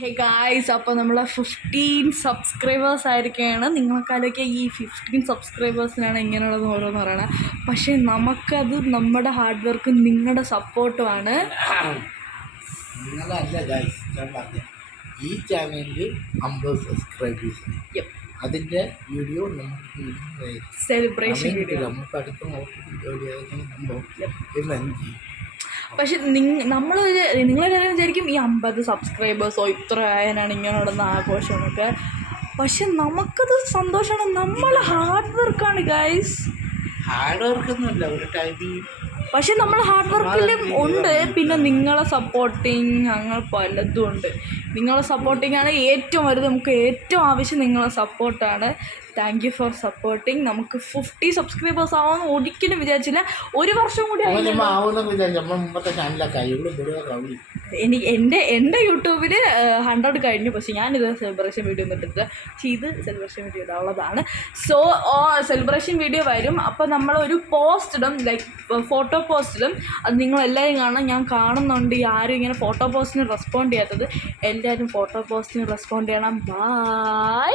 Hey guys, അപ്പോൾ നമ്മൾ 15 subscribers ആയിരിക്കുകയാണ്. നിങ്ങൾക്കാലൊക്കെ ഈ 15 സബ്സ്ക്രൈബേഴ്സിനാണ് ഇങ്ങനെയുള്ളത് ഓരോന്ന് പറയണത്. പക്ഷേ നമുക്കത് നമ്മുടെ ഹാർഡ് വർക്കും നിങ്ങളുടെ സപ്പോർട്ടുമാണ്. നിങ്ങളല്ല ഗായ്സ്, ഞാൻ പറഞ്ഞ ഈ ചാനലിൽ 50 സബ്സ്ക്രൈബേഴ്സ്, അതിൻ്റെ വീഡിയോ നമുക്ക് സെലിബ്രേഷൻ വീഡിയോ നമുക്ക് അടുത്ത സംഭവം. പക്ഷെ നിങ്ങളെല്ലാവരും വിചാരിക്കും ഈ 50 സബ്സ്ക്രൈബേഴ്സോ ഇത്ര ആയതിനാണ് ഇങ്ങനെ നടന്ന ആഘോഷം എന്നൊക്കെ. പക്ഷെ നമുക്കത് സന്തോഷമാണ്. നമ്മൾ ഹാർഡ് വർക്കാണ് ഗൈസ്. ഹാർഡ് വർക്കൊന്നുമില്ല, ഒരു ടൈമിൽ. പക്ഷെ നമ്മൾ ഹാർഡ് വർക്കിലും ഉണ്ട്. പിന്നെ നിങ്ങളെ സപ്പോർട്ടിങ്, അങ്ങനെ പലതും ഉണ്ട്. നിങ്ങളെ സപ്പോർട്ടിങ് ആണ് ഏറ്റവും വലുത്. നമുക്ക് ഏറ്റവും ആവശ്യം നിങ്ങളെ സപ്പോർട്ടാണ്. Thank you for supporting. നമുക്ക് 50 സബ്സ്ക്രൈബേഴ്സ് ആവാമെന്ന് ഒരിക്കലും വിചാരിച്ചില്ല. ഒരു വർഷം കൂടി എൻ്റെ യൂട്യൂബിൽ 100 കഴിഞ്ഞു. പക്ഷേ ഞാനിത് സെലിബ്രേഷൻ വീഡിയോ ഒന്നും ഇട്ടിട്ടില്ല. പക്ഷേ ഇത് സെലിബ്രേഷൻ വീഡിയോ ഇടാനുള്ളതാണ്. സോ സെലിബ്രേഷൻ വീഡിയോ വരും. അപ്പോൾ നമ്മളൊരു പോസ്റ്റ് ഇടും, ലൈക്ക് ഫോട്ടോ പോസ്റ്റ് ഇടും. അത് നിങ്ങളെല്ലാവരും കാണണം. ഞാൻ കാണുന്നുണ്ട് ആരും ഇങ്ങനെ ഫോട്ടോ പോസ്റ്റിന് റെസ്പോണ്ട് ചെയ്യാത്തത്. എല്ലാവരും ഫോട്ടോ പോസ്റ്റിന് റെസ്പോണ്ട് ചെയ്യണം. ബൈ.